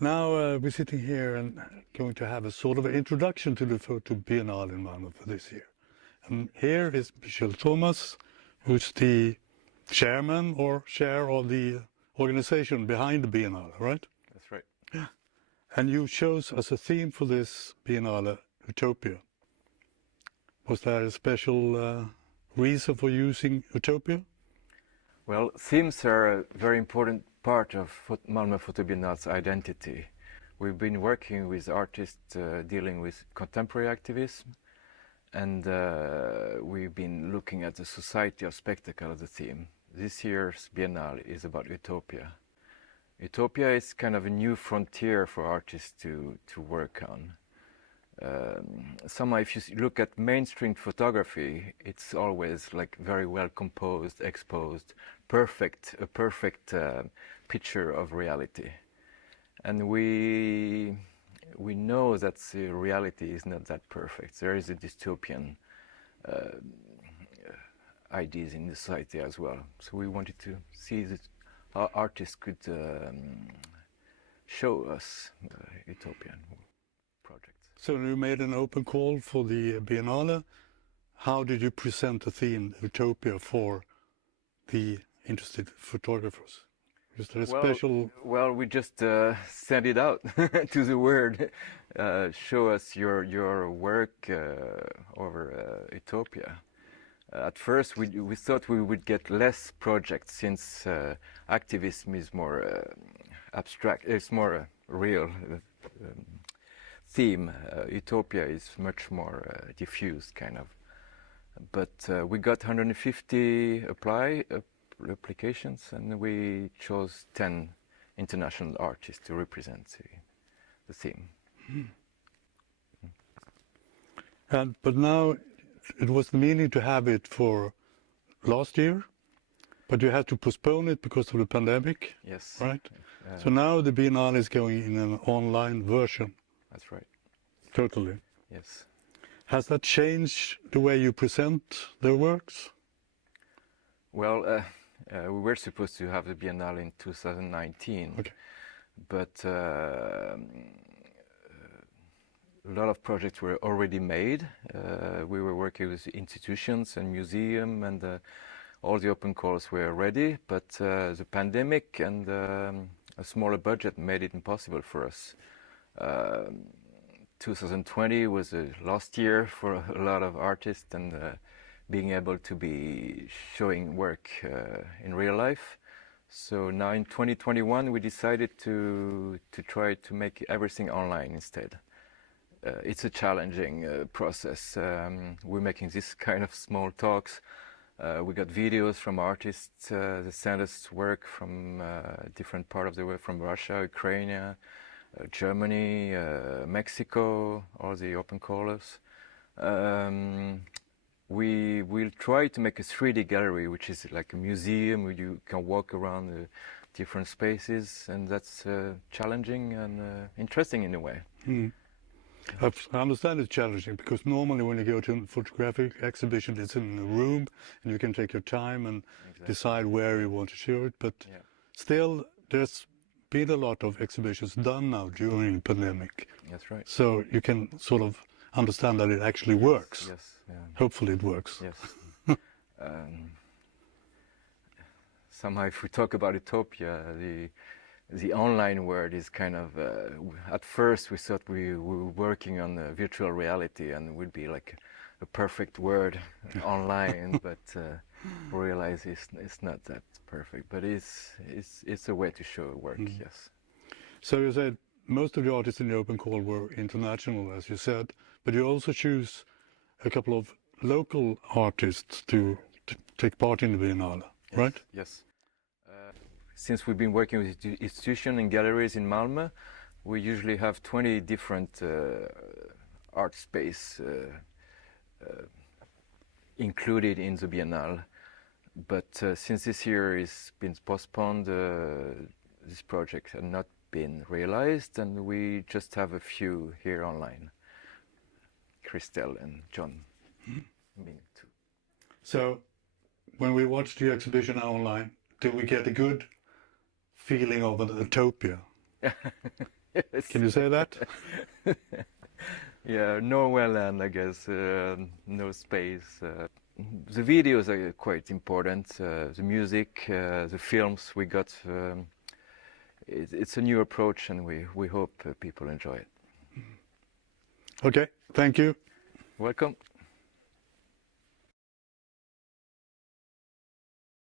Now we're sitting here and going to have a sort of an introduction to the Photo Biennale in Malmö for this year. And here is Michel Thomas, who's the chairman or chair of the organization behind the Biennale, right? That's right. Yeah. And you chose as a theme for this Biennale, Utopia. Was there a special reason for using Utopia? Well, themes are a very important part of Malmö Photo Biennale's identity. We've been working with artists dealing with contemporary activism, and we've been looking at the society of spectacle as a theme. This year's Biennale is about utopia. Utopia is kind of a new frontier for artists to work on. Somehow, if you look at mainstream photography, it's always like very well composed, exposed, a perfect picture of reality. And we know that the reality is not that perfect. There is a dystopian ideas in the society as well. So we wanted to see that our artists could show us utopian projects. So you made an open call for the Biennale. How did you present the theme Utopia for the interested photographers? Is there a special... Well, we just sent it out to the world. Show us your work over Utopia. At first, we thought we would get less projects since activism is more abstract. It's more real theme. Utopia is much more diffused, kind of. But we got 150 applications, and we chose 10 international artists to represent the theme. But now it was the meaning to have it for last year, but you had to postpone it because of the pandemic. Yes. Right? So now the Biennale is going in an online version. That's right. Totally. Yes. Has that changed the way you present the works? Well, we were supposed to have the Biennale in 2019, okay. But a lot of projects were already made. We were working with institutions and museums, and all the open calls were ready, but the pandemic and a smaller budget made it impossible for us. 2020 was a lost year for a lot of artists, and being able to be showing work in real life. So now in 2021 we decided to try to make everything online instead. It's a challenging process. We're making this kind of small talks. We got videos from artists that send us work from different parts of the world, from Russia, Ukraine, Germany, Mexico, all the open callers. We will try to make a 3D gallery, which is like a museum where you can walk around the different spaces, and that's challenging and interesting in a way. I understand it's challenging, because normally when you go to a photographic exhibition, it's in a room and you can take your time and decide where you want to show it, but still there's been a lot of exhibitions done now during the pandemic. That's right. So you can sort of understand that it actually works. Yes. Yeah. Hopefully it works. Yes. Somehow, if we talk about utopia, the online world is kind of. At first, we thought we were working on a virtual reality and would be like a perfect world online, but we realize it's not that perfect. But it's a way to show work. Yes. So you said most of the artists in the open call were international, as you said, but you also choose a couple of local artists to take part in the Biennale, right? Yes. Since we've been working with institutions and galleries in Malmö, we usually have 20 different art space included in the Biennale. But since this year has been postponed, this project has not been realized, and we just have a few here online. Christelle and John. Me too. So, when we watch the exhibition online, do we get a good feeling of an utopia? Yes. Can you say that? Yeah, nowhere land, I guess. No space. The videos are quite important. The music, the films we got. It's a new approach, and we hope people enjoy it. Okay, thank you. Welcome.